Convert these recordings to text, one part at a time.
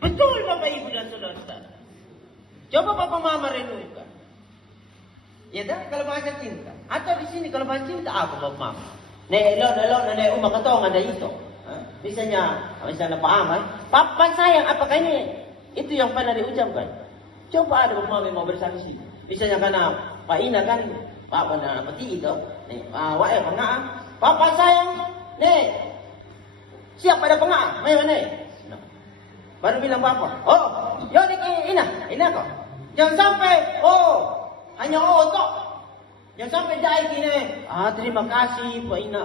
Betul Bapak Ibu dan Saudara-saudara. Coba Bapak Mama renungkan. Ya dah kalau bahasa cinta. Atau di sini kalau bahasa cinta apa Bapak Mama? Nenek Uma ketong ada itu. Misalnya Pak Ahmad, Papa sayang apakah ini? Itu yang pernah diucapkan. Coba ada Bapak Mama yang mau bersaksi. Misalnya karena Pak Ina kan Pak benar peti itu. Wae pengah. Papa sayang, nih. Siap pada pengah, main nih. Baru bilang Bapak, oh, yo Ina kok. Jangan sampai, hanya toh. Jangan sampai jahit gini. Terima kasih Pak Ina.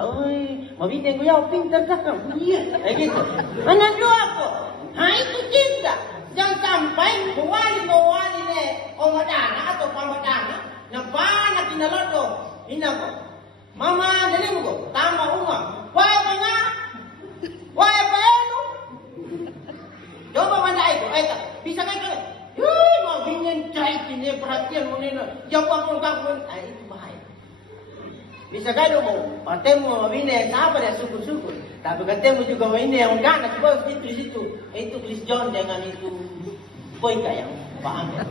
Mabiteng ko yaw, pintar dah kamu. Iya, kayak gitu. Mana doa ko? Itu cinta. Jangan sampai mawali nih, madana atau pamadana. Nabana kinalodo. Ina ko. Mama daling ko, tama uma. Why pa nga? Why pa ano? Coba mandai ko. Bisa kayo. Mabingin jahit ini perhatian mo nila. Jawab mo kakon. Itu bahaya. Bisa kayo mo. Pati mo mabingin. Sabar ya syukur-syukur. Tapi katanya juga ini yang ganas. Itu di situ. Itu Chris John dengan itu. Boyka yang paham ya.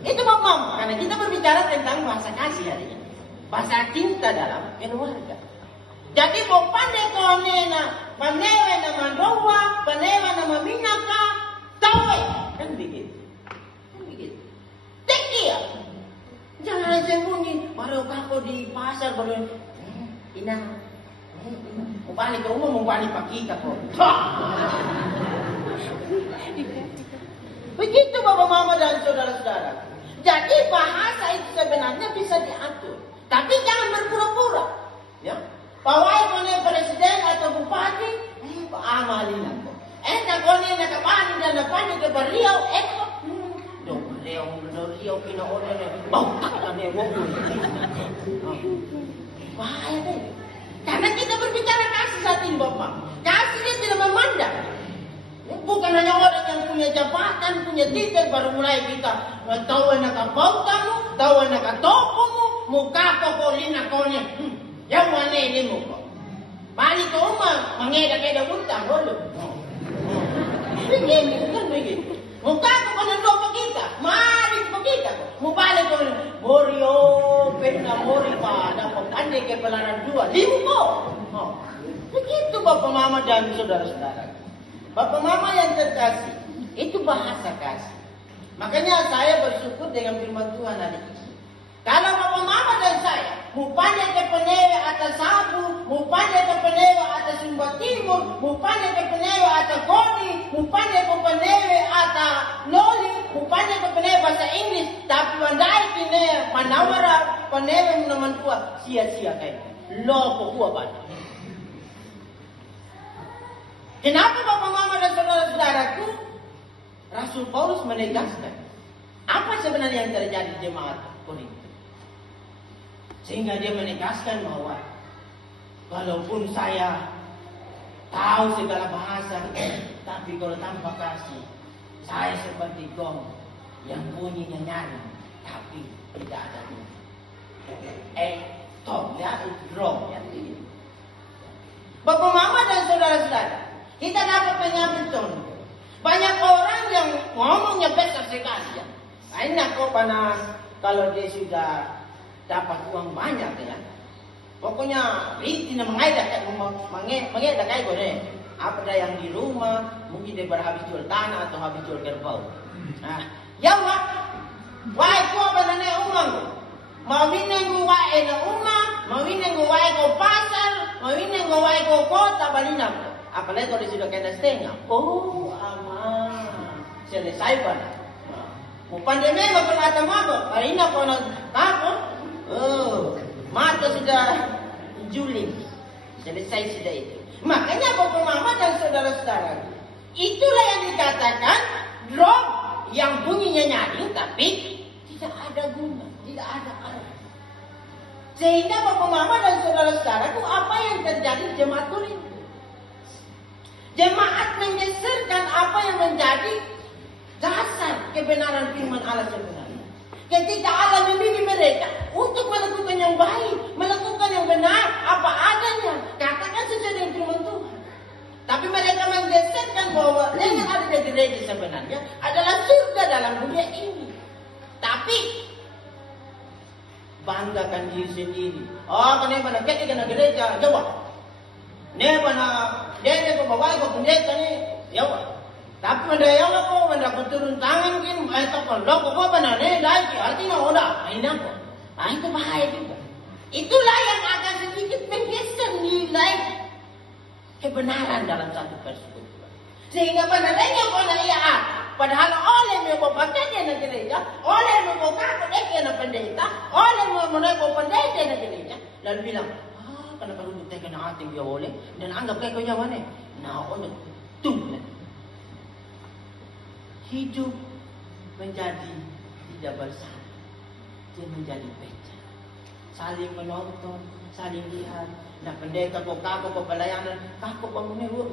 Itu Bapak. Karena kita berbicara tentang bahasa kasih hari ini. Bahasa cinta dalam keluarga. Jadi mau pandai kau nena, panewa nama doa, panewa nama minaka, tahu kan begitu. Tekia, jangan sembunyi. Baru kau di pasar baru, Ina, mau balik ke rumah mau balik pagi kau. Begitu Bapak Mama dan saudara-saudara. Jadi bahasa itu sebenarnya bisa diatur. Tapi jangan berpura-pura. Ya. Pawai kone presiden atau bupati, amalin ako. Kone nakapani dan napani ke Riau, Riau pinaonan niya. Bautak na niya, bahaya deh. Karena kita berbicara kasih saat ini Bapak. Kasih dia tidak memandang. Bukan hanya orang yang punya jabatan, punya titel baru mulai kita tahu nakabau kamu, tahu nakatopomu, muka kokolina kone. Yang mana ini muka? Balik ke rumah, mengeda-keda utang boleh. Begini kan begitu. Muka kokolina pa kita, mari pa kita. Mau balik ke Morio, pena mori pa, dapat ande ke pelaran dua, limu. Begitu Bapak Mama dan saudara-saudara. Bapak Mama yang terkasih, itu bahasa kasih. Makanya saya bersyukur dengan firman Tuhan hari ini. Kalau Bapak Mama dan saya, mupanya ke penewe atas Sabu, mupanya ke penewe atas Sumba Timur, mupanya ke penewe atas Koni, mupanya ke penewe atas Loli, mupanya ke penewe bahasa Inggris, tapi wandai kine manawara penewe menaman tua, sia-sia kayak loko kuah banget. Kenapa Bapak Mama dan saudara-saudaraku? Rasul Paulus menegaskan apa sebenarnya yang terjadi di jemaat Korintus. Sehingga dia menegaskan bahwa walaupun saya tahu segala bahasa, tapi kalau tanpa kasih, saya seperti gong yang bunyinya nyaring, tapi tidak ada bunyi. Top ya, drum ya. Bapak Mama dan saudara-saudara, kita dapat mengambil contoh. Banyak orang yang ngomongnya besar sekali ya. Enak kok panas kalau dia sudah dapat uang banyak ya. Pokoknya itu mengedak kayak gue. Apa yang di rumah, mungkin dia berhabis jual tanah atau habis jual kerbau. Nah, ya wah ku apa nane umang. Mawineng gue wae na umang, mawineng gue wae ko pasar, mawineng gue wae ko kota balinam. Apalagi kalau dia sudah kena setengah. Oh, aman. Selesai pada. Mau pandemi apa kata mama? Hari ini apa nak takut? Mata sudah juling. Selesai sudah itu. Makanya Bapak Mama dan saudara-saudara, itulah yang dikatakan drum yang bunyinya nyaring tapi tidak ada guna, tidak ada arah. Sehingga Bapak Mama dan saudara-saudaraku, apa yang terjadi di jemaat Korintus? Jemaat menggeserkan apa yang menjadi dasar kebenaran firman Allah sebenarnya. Ketika Allah memilih mereka untuk melakukan yang baik, melakukan yang benar, apa adanya, katakan sesuai dengan firman Tuhan. Tapi mereka menggeserkan bahwa dengan adanya gereja sebenarnya adalah surga dalam dunia ini. Tapi banggakan diri sendiri. Oh, kenapa nak kena gereja? Jawab. Kenapa nak dia ko bawa ko pendeta ni? Jawab. Tapi mendaya ko, mendapat turun tangan gini, itu kalau ko benar ni lagi artinya udah, ini apa? Itu bahaya juga. Itulah yang akan sedikit menggeser nilai kebenaran dalam satu persekutuan. Sehingga benarnya kalau ia padahal oleh membaca dia na gereja, oleh membaca dia na pendeta, oleh membaca pendeta na gereja, lalu bilang, kenapa lu kena ating dia oleh dan anggap kayak kau mana? Nah, oleh tuh. Hidup menjadi tidak bersatu, dia menjadi pecah. Saling menonton, saling lihat. Nah, pendeta kok kako kok pelayanan, kako bangunnya bu.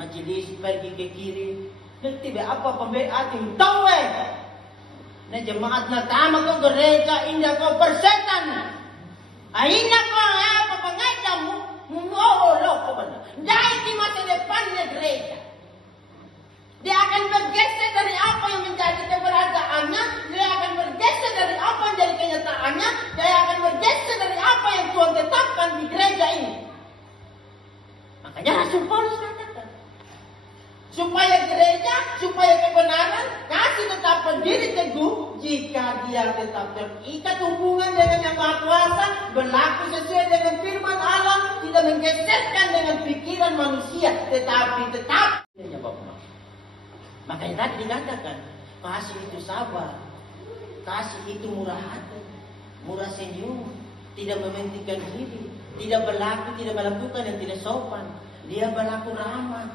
Majelis pergi ke kiri, nanti be apa pembeating tahu Nah jemaat na tama ko gereja indah ko persetan. Aina ko apa pengadamu, lo ko bana. Dahil di masa depannya gereja. Dia akan bergeser dari apa yang menjadi keberadaannya, dia akan bergeser dari apa yang menjadi kenyataannya, dia akan bergeser dari apa yang Tuhan tetapkan di gereja ini. Makanya Rasul Paulus katakan, supaya gereja, supaya kebenaran kasih tetap berdiri teguh jika dia tetap terikat hubungan dengan Yang Maha Kuasa, berlaku sesuai dengan firman Allah, tidak menggeserkan dengan pikiran manusia, tetapi tetap makanya tadi dikatakan, kasih itu sabar, kasih itu murah hati, murah senyum, tidak mementingkan diri, tidak melakukan yang tidak sopan, dia berlaku ramah.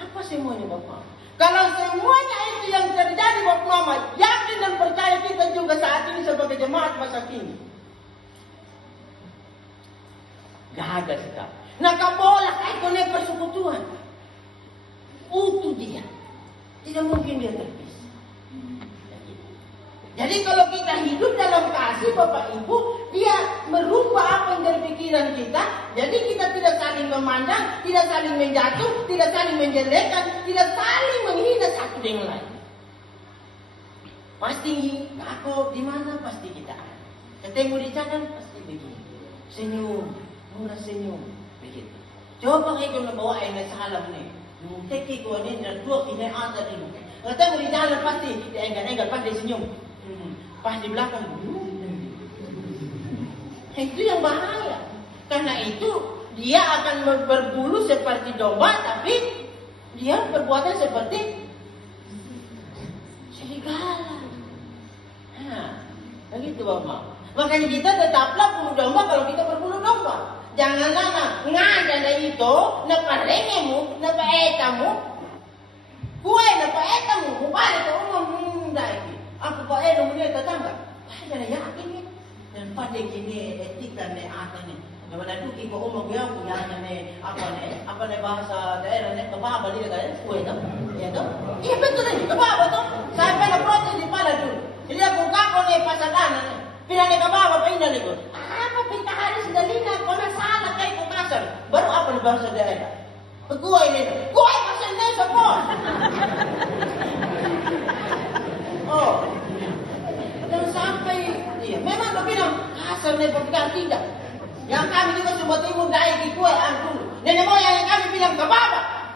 Apa semuanya Bapak? Kalau semuanya itu yang terjadi Bapak Mama, yakin dan percaya kita juga saat ini sebagai jemaat masa kini. Gagal sekali. Nah kabolah ikonik persekutuan. Utuh dia. Tidak mungkin dia terpisah. Jadi kalau kita hidup dalam kasih Bapak Ibu, dia merubah apa yang dari pikiran kita. Jadi kita tidak saling memandang, tidak saling menjatuh, tidak saling menjelekkan, tidak saling menghina satu dengan lain. Pasti aku di mana pasti kita ada. Ketemu di jalan pasti begini. Senyum, murah senyum, begitu. Coba kayak bawa air salam nih. Teki ko ni dan dua kini ada ni. Ketemu di jalan pasti dia enggan pasti senyum. Pas di belakang. Itu yang bahaya. Karena itu dia akan berbulu seperti domba, tapi dia perbuatan seperti serigala. Begitu Bapak. Makanya kita tetaplah bulu domba kalau kita berbulu domba. Janganlah ngada itu, naparengemu, napaetamu, kue napaetamu, balik ke umum dai. Aku pakai nomornya tetangga. Jangan yakin ni. Dan pada kini etika ni ada ni. Mana tu kita umum dia punya ni apa ni bahasa daerah ni kebaba dia kan? Kue tu, ya tu. Iya betul ni kebaba tu. Saya pernah protes di pala tu. Jadi aku kaku ni pasaran ni. Pila ni kebaba pindah ni ko. Apa pindah hari sedalina kau nak salah kayak kau kasar. Baru apa ni bahasa daerah? Kue ni. Kue bahasa Indonesia bos. Oh, dan sampai iya, memang kau bilang kasar ni berbicara tidak. Yang kami juga sebut ibu dai di kue dulu. Nenek moyang yang kami bilang kebaba.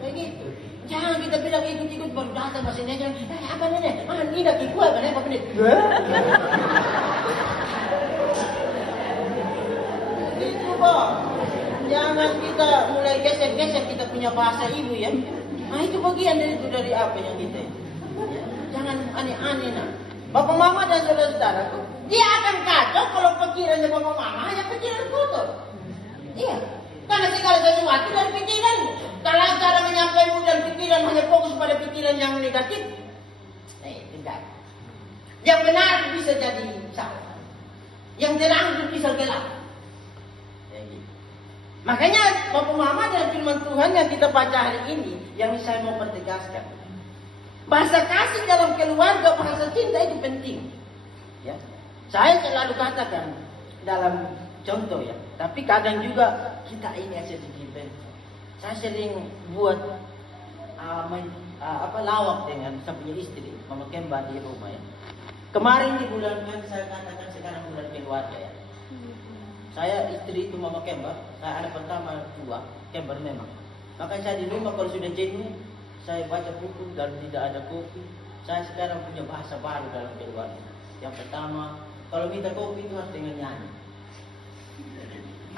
Begitu. Jangan kita bilang ikut-ikut baru datang bahasa Indonesia. Apa nenek? Ini dah di kue apa nenek? Begitu Bang. Jangan kita mulai gesek-gesek kita punya bahasa ibu ya. Nah itu bagian dari apa yang kita. Jangan aneh-aneh nak. Bapak mama dan saudara-saudara, dia akan kacau kalau pikirannya bapak mama hanya pikiran kotor. Iya. Karena segala sesuatu dari pikiranmu. Kalau cara menyampaikan dan pikiran hanya fokus pada pikiran yang negatif, tidak. Yang benar bisa jadi salah. Yang terang bisa gelap. Makanya bapak mama dan firman Tuhan yang kita baca hari ini, yang saya mau pertegaskan. Bahasa kasih dalam keluarga, bahasa cinta itu penting. Ya. Saya selalu katakan dalam contoh ya. Tapi kadang juga kita ini sedikit penting. Saya sering buat lawak dengan saya punya istri, Mama Kemba di rumah ya. Kemarin di bulan kan saya katakan sekarang bulan keluarga ya. Saya istri itu Mama Kemba, saya anak pertama dua, Kembar memang. Maka saya di rumah kalau sudah jenuh, saya baca buku dan tidak ada kopi. Saya sekarang punya bahasa baru dalam keluarga. Yang pertama, kalau minta kopi itu harus dengan nyanyi.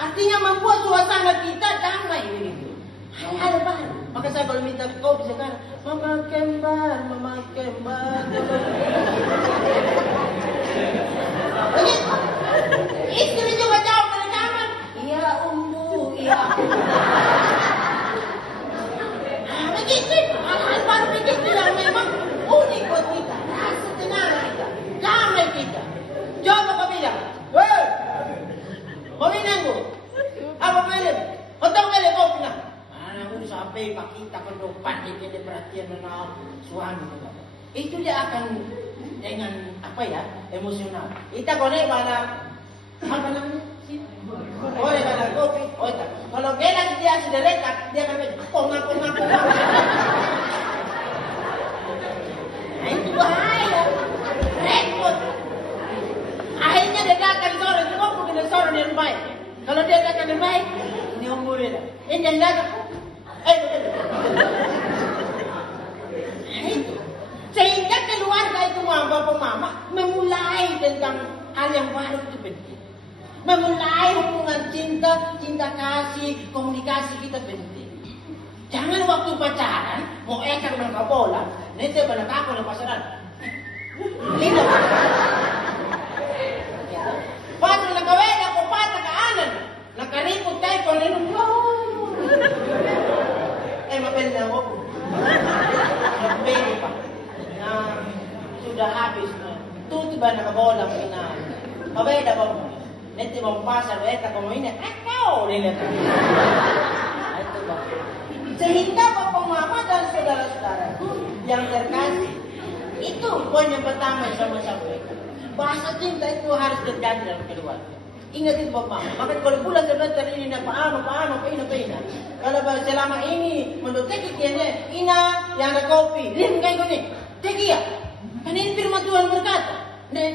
Artinya membuat suasana kita damai begitu. Hal baru. Maka saya kalau minta kopi sekarang, Mama Kembar, Mama Kembar. Begitu. Istri juga jawab dari kamar, iya umbu, iya. Begitu, hal-hal baru begitu yang memang unik buat kita. Rasa tenang kita, damai kita. Coba kau bilang, weh, mau minum bu? Apa film? Otong kali kau bilang. Aku sampai pak kita kalau panik dia perhatian dengan suami kita. Itu dia akan dengan apa ya emosional. Kita konek pada apa namanya? Boleh pada kopi. Oh tak. Kalau gelang dia sudah letak, dia akan ngaku. Nah, itu bahaya. Repot. Akhirnya dia akan sore, itu kok bukan sore yang baik. Kalau dia akan yang baik, ini umur dia. Ini yang datang. Itu. Sehingga keluarga itu bapak mama memulai tentang hal yang baru itu penting. Memulai hubungan cinta kasih, komunikasi kita penting. Jangan waktu pacaran mau ekar dengan bola, nanti pada kapal di pasaran. Lihat. Pas nak kawin ako patah ke anan, nakaripot tayo kung ano. Mapenda mo. Pwede pa. Na sudah habis na. Tutuba na kabola mo ina. Kabeda ba mo? Nanti mo pasar, eta ko mo ina. Akaw! Nila. Ito ba? Sehingga bapak mama dan saudara-saudara yang terkasih. Itu poin yang pertama yang sama sampaikan. Bahasa cinta itu harus terjadi dalam keluarga. Ingat itu bapak mama. Maka kalau bulan sebentar ini na paano, paina. Kalau selama ini menurut kita ina yang ada kopi, lim kayak gini, teki ya. Kan ini firman Tuhan berkata,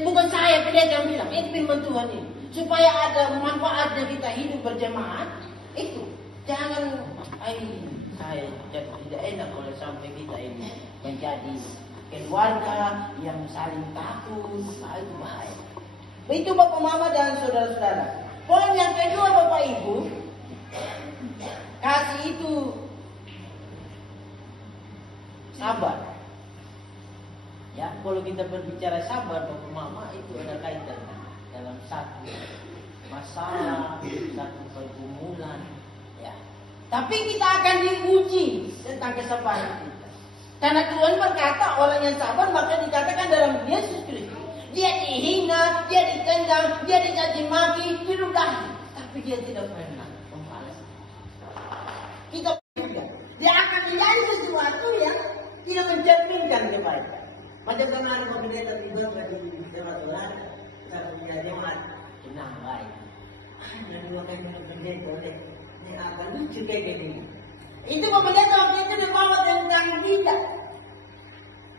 bukan saya pendeta yang bilang, ini firman Tuhan ini supaya ada manfaatnya kita hidup berjemaat. Itu jangan, saya tidak enak kalau sampai kita ini menjadi keluarga yang saling takut, itu bahaya. Itu bapak mama dan saudara-saudara. Poin yang kedua bapak ibu. Kasih itu sabar. Ya, kalau kita berbicara sabar, bapak mama itu ada kaitan dalam satu masalah, satu pergumulan. Ya, tapi kita akan diuji tentang kesabaran kita. Karena Tuhan berkata orang yang sabar maka dikatakan dalam Yesus Kristus. Dia dihina, dia ditendang, dia dicaci maki, diludahi, tapi dia tidak pernah membalas. Kita juga, dia akan menjadi sesuatu yang tidak mencerminkan kebaikan. Macam kemarin mau pendeta tiba di jemaat Tuhan, saya punya jemaat tenang baik. Yang dua kali pendeta oleh ini akan lucu kayak gini. Itu pendeta waktu itu dibawa tentang lidah.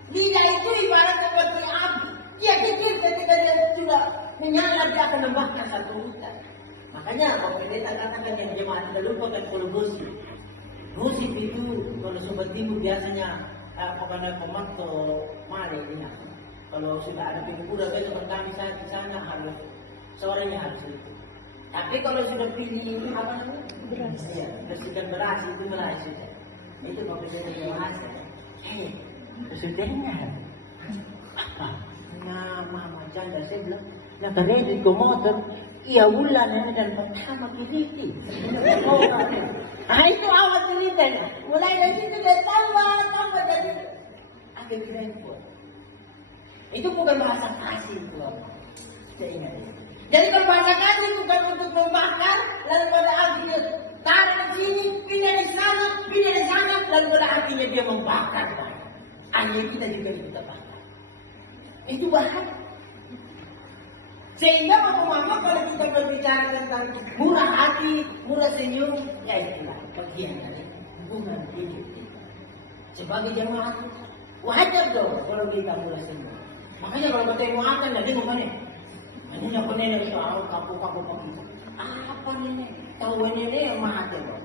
Lidah itu ibarat seperti api. Dia kecil ketika dia sudah menyala dia akan membakar satu hutan. Makanya kalau pendeta katakan yang jemaat tidak lupakan kalau gosip. Gosip itu kalau sobat timur biasanya apakah pemato mari ini. Kalau sudah ada pengkuda besok kami saya di sana harus sorenya harus itu. Tapi kalau sudah pilih apa namanya beras, ya bersihkan beras itu mulai sudah. Itu kalau sudah dewasa. Sudahnya. Nah, mama janda saya bilang, nakaredi ko motor, iya bulan ini dan pertama kiliti. Itu awal ceritanya. Mulai dari situ dia tambah jadi akhir handphone. Itu bukan bahasa kasih itu. Saya ingat. Jadi kalau bahasa kasih bukan untuk membakar, lalu pada akhirnya tarik ke sini, pindah di sana, lalu pada akhirnya dia membakar. Akhirnya kita juga kita bakar. Itu bahaya. Sehingga bapak mama kalau kita berbicara tentang murah hati, murah senyum, ya itulah bagian dari hubungan hidup kita. Sebagai jemaat, wajar dong kalau kita mulai sembuh. Makanya kalau kita mau akan, nanti mau mana? Ini apa nenek soal kapu-kapu. Apa nenek? Tahu nenek yang mati dong.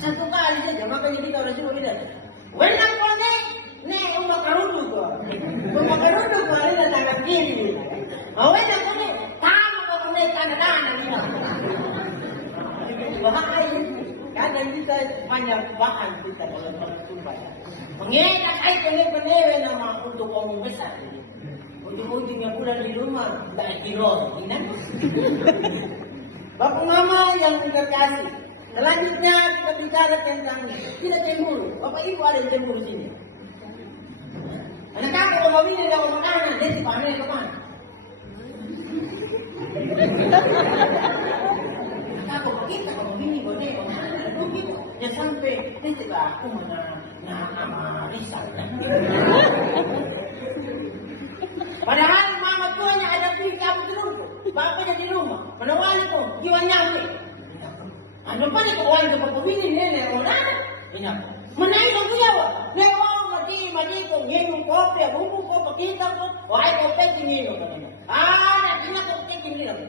Satu kali saja, makanya kita harus semua tidak. Wenang kau nek umat kerudung kau. Umat kerudung kau ini tangan kiri. Wenang kau nek, sama kau nek tangan kanan. Bahaya. Kadang kita banyak bahan kita dalam bersumpah. Mengenak aja penewe nama untuk omong besar. Ujung-ujungnya pulang di rumah, tak kira, ingat? Bapak Mama yang terkasih. Selanjutnya kita bicara tentang tidak cemburu. Bapak Ibu ada yang cemburu sini. Anak kakak kalau ini tidak mau makanan, dia si pamer kemana? Kakak kita kalau ini boleh kemana? Begitu. Ya sampai dia tidak aku mana risau. Padahal mama tuanya ada pilih kamu terus. Bapaknya di rumah. Menawali tuh, jiwa nyampe. Ano pa ni kawan ko pagpili nene o na? Ina. Manay ko kuya wa. Lewa madi ko ngeno kopya, bubu ko pakita ko. Wai ko peti ngeno kanina. Nakina ko peti ngeno.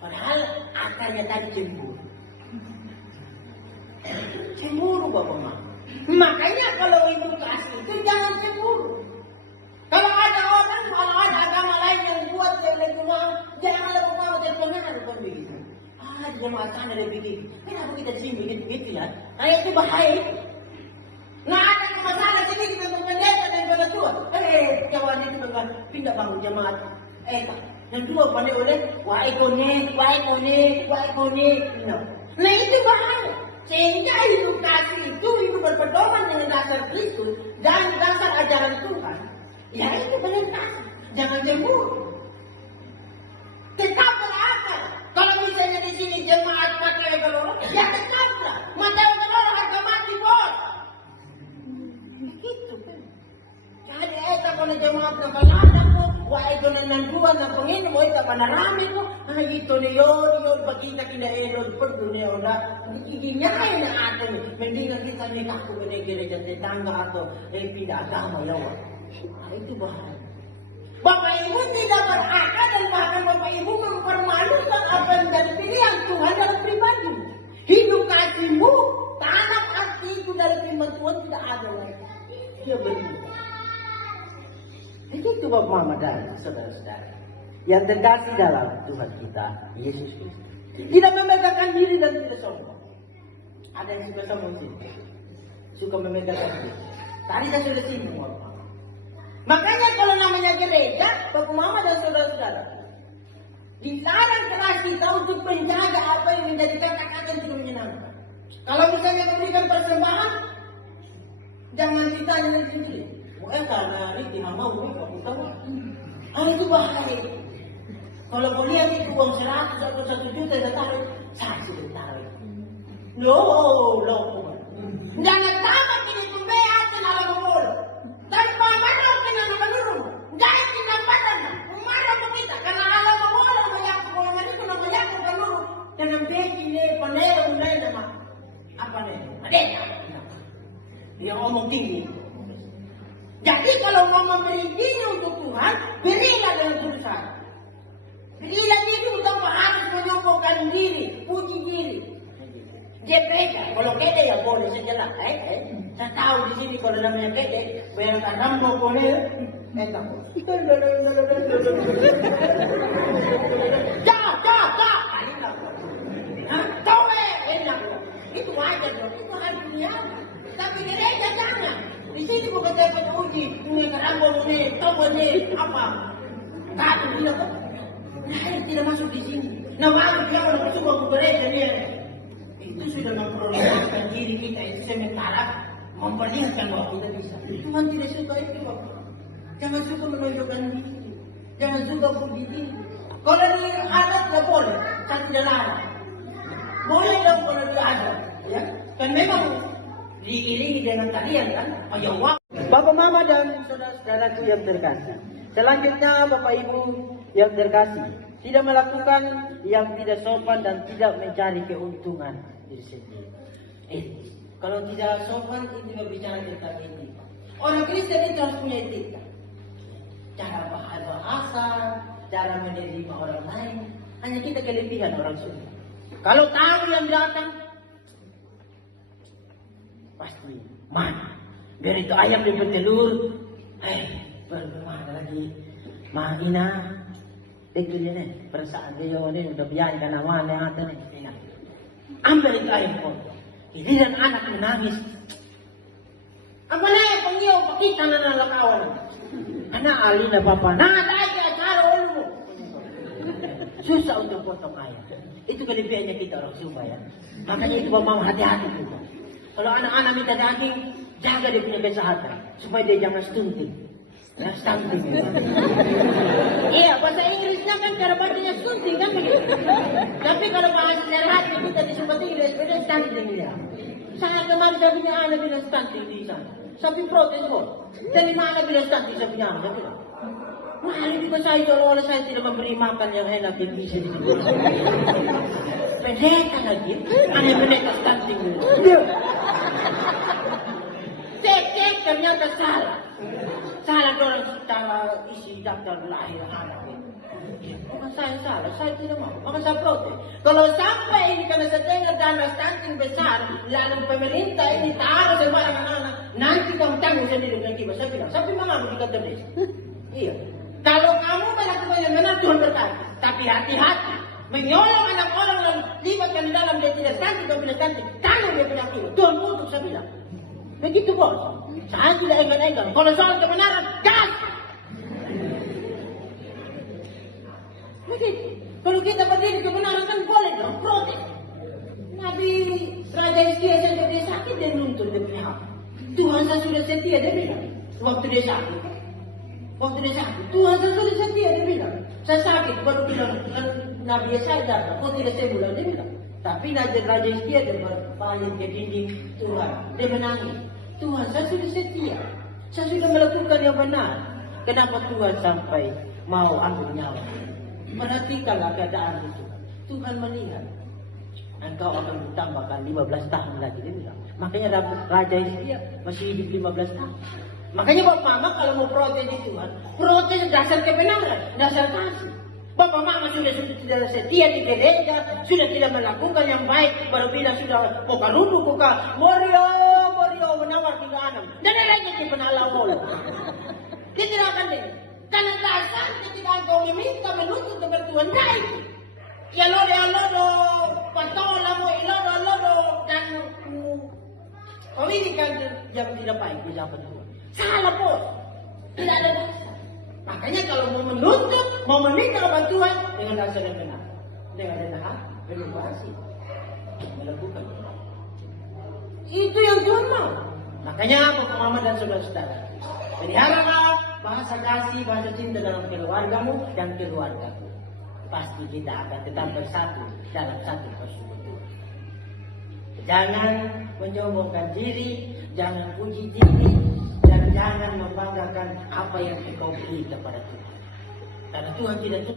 Padahal akarnya tadi cemburu. Cemburu Bapak Mama. Makanya kalau ibu kasih itu jangan cemburu. Kalau ada agama lain yang buat dia lebih kurang, jangan Bapak Mama dan pengaruh bukan begitu. Jemaat sana ada begini. Kenapa kita sini begitu ya? Kayak itu bahaya. Nah ada masalah sedikit untuk pendeta dan pada tua. Kawan itu dengan pindah bangun jemaat. Yang dua pandai oleh waikone. Nah itu bahaya. Sehingga hidup kasih itu berpedoman dengan dasar Kristus dan dasar ajaran Tuhan. Ya itu benar kasih. Jangan cemburu. Tetap berakal. Kalau misalnya di sini jemaat pakai kalora, ya tetaplah. Mata kalora harga mati bos. Begitu kan. Jadi eta kalau jemaat na panganak mo, wa ito na nanduan na pangino mo, ita panarami mo, ito ni yon, pagkita kinaelod, pagdunia oda, iginyaay na ato ni, mendingan kita ni kaku binigyan dyan, tangga ato, pinagama yawa. Itu bahaya. Bapak Ibu tidak berakal dan bahkan Bapak Ibu mempermalukan apa dan pilihan Tuhan dalam pribadi. Hidup kasihmu, tanam arti itu dari firman Tuhan tidak ada lagi. Dia benar. Itu Bapak Mama dan saudara-saudara yang terkasih dalam Tuhan kita, Yesus Kristus. Tidak memegahkan diri dan tidak sombong. Ada yang suka sombong sini, suka memegahkan diri. Tadi saya sudah singgung. Makanya kalau namanya gereja, Bapak Mama dan saudara-saudara, dilarang keras kita untuk menjaga apa yang menjadi kata-kata yang tidak menyenangkan. Kalau misalnya memberikan persembahan, jangan ditanya sendiri. Karena ini tidak mau, kamu tahu. Itu bahaya. Kalau kau lihat itu uang 100 atau 1 juta, saya tarik, saya sudah tarik. No. Jangan tamat ini pembeat dan alam umur. Dan pembahasan dengan menurun. Jangan dinampakkan. Umarah kita. Karena alam umur banyak pengulangan itu namanya menurun. Dengan beki ini panel nama. Apa nih? Adanya. Dia ngomong tinggi. Jadi kalau mau memberi diri untuk Tuhan, berilah dengan berusaha. Berilah diri untuk harus menyombongkan diri, puji diri. Dia beda. Kalau kede ya boleh saja lah. Saya tahu di sini kalau namanya kede, bayangkan rambut boleh. Jangan. Tahu enak. Itu aja dong. Itu hal dunia. Tapi gereja jangan. Di sini bukan saya uji. Ini rambut ini, tahu ini apa? Kata dia kok. Nah, tidak masuk di sini. Nah, waktu dia kalau masuk ke gereja dia. Itu sudah memperlihatkan diri kita itu sementara memperlihatkan bahwa kita bisa. Tuhan tidak suka itu, Bapak. Jangan suka menunjukkan diri. Jangan suka puji diri. Kalau dia ada tidak boleh, kan tidak larang. Boleh dong kalau dia ada, ya. Kan memang diiringi dengan tarian kan, payawak. Bapak Mama dan saudara-saudaraku yang terkasih. Selanjutnya Bapak Ibu yang terkasih, tidak melakukan yang tidak sopan dan tidak mencari keuntungan diri sendiri. Kalau tidak sopan itu berbicara tentang etika. Orang Kristen itu harus punya etika. Cara bahasa, cara menerima orang lain. Hanya kita kelebihan orang Sunda. Kalau tamu yang datang, pasti mana? Biar itu ayam dia bertelur. Bagaimana lagi? Mahina. Itu dia nih. Perasaan dia ini udah biarin karena mana yang ada nih. Ambil itu ayam kau. Giliran anak menangis. Apa na panggil pakita na nalakawan. Anak ali na papa. Aja cara ulu. Susah untuk potong ayam. Itu kelebihannya kita orang Sumba ya. Makanya itu bapak hati-hati juga. Kalau anak-anak minta daging, jaga dia punya kesehatan supaya dia jangan stunting. Nah, stunting. Iya, bahasa Inggrisnya kan cara bacanya stunting kan begitu. Tapi kalau bahasa sehat kita disebut Inggris, beda stunting dia. Saya kemarin saya punya anak bilang stunting di sana. Sapi protes kok. Dari mana bilang stunting saya punya anak? Saya bilang, mahal juga saya seolah-olah saya tidak memberi makan yang enak yang bisa disebut. Pendeka lagi, aneh pendeka stunting dulu. Cek ternyata salah. Salah orang cara isi daftar lahir anak itu. Maka saya salah, saya tidak mau. Maka saya protes. Kalau sampai ini karena saya dengar dana stunting besar, lalu pemerintah ini taruh sembarangan anak, nanti kamu tanggung sendiri dengan kibat. Saya bilang, tapi mengambil di kantor desa. Iya. Kalau kamu melakukan yang benar, Tuhan berkati. Tapi hati-hati. Menyolong anak orang lalu libatkan di dalam dia tidak stunting dan tidak stunting. Tanggung dia punya kibat. Tuhan kutuk, saya bilang. Begitu bos. Saya tidak enggan-enggan. Kalau soal kebenaran, gas! Begitu. Kalau kita berdiri kebenaran kan boleh dong, protes. Nabi Raja Hizkia saja dia sakit, dia nuntut dia punya hak. Tuhan saya sudah setia, dia bilang. Waktu dia sakit. Tuhan saya sudah setia, dia bilang. Saya sakit, baru bilang, Nabi saya datang, kau tidak sembuh, dia bilang. Tapi Raja Hizkia dia berpaling ke dinding Tuhan. Dia menangis. Tuhan, saya sudah setia. Saya sudah melakukan yang benar. Kenapa Tuhan sampai mau ambil nyawa? Perhatikanlah keadaan itu. Tuhan melihat. Engkau akan ditambahkan 15 tahun lagi. Dia bilang. Makanya Raja Hizkia masih hidup 15 tahun. Makanya Bapak Mama kalau mau protes di Tuhan, protes dasar kebenaran, dasar kasih. Bapak Mama sudah tidak setia di gereja, sudah tidak melakukan yang baik, baru bilang sudah buka rudu, buka Morio menawar 3 anak. Dan lainnya di penalau bola. Dia tidak akan dengar. Karena dasar ketika engkau meminta menuntut kepada Tuhan, baik. Ya lodo, patola mo, ilodo, dan kau ini kan yang tidak baik di zaman Tuhan. Salah bos. Tidak ada dasar. Makanya kalau mau menuntut, mau meminta kepada Tuhan dengan dasar yang benar, dengan rendah hati, melakukan itu yang Tuhan mau. Makanya Bapak Mama dan saudara-saudara, peliharalah bahasa kasih, bahasa cinta dalam keluargamu dan keluargaku. Pasti kita akan tetap bersatu dalam satu persekutuan. Jangan menyombongkan diri, jangan puji diri, dan jangan membanggakan apa yang engkau beri kepada Tuhan. Karena Tuhan tidak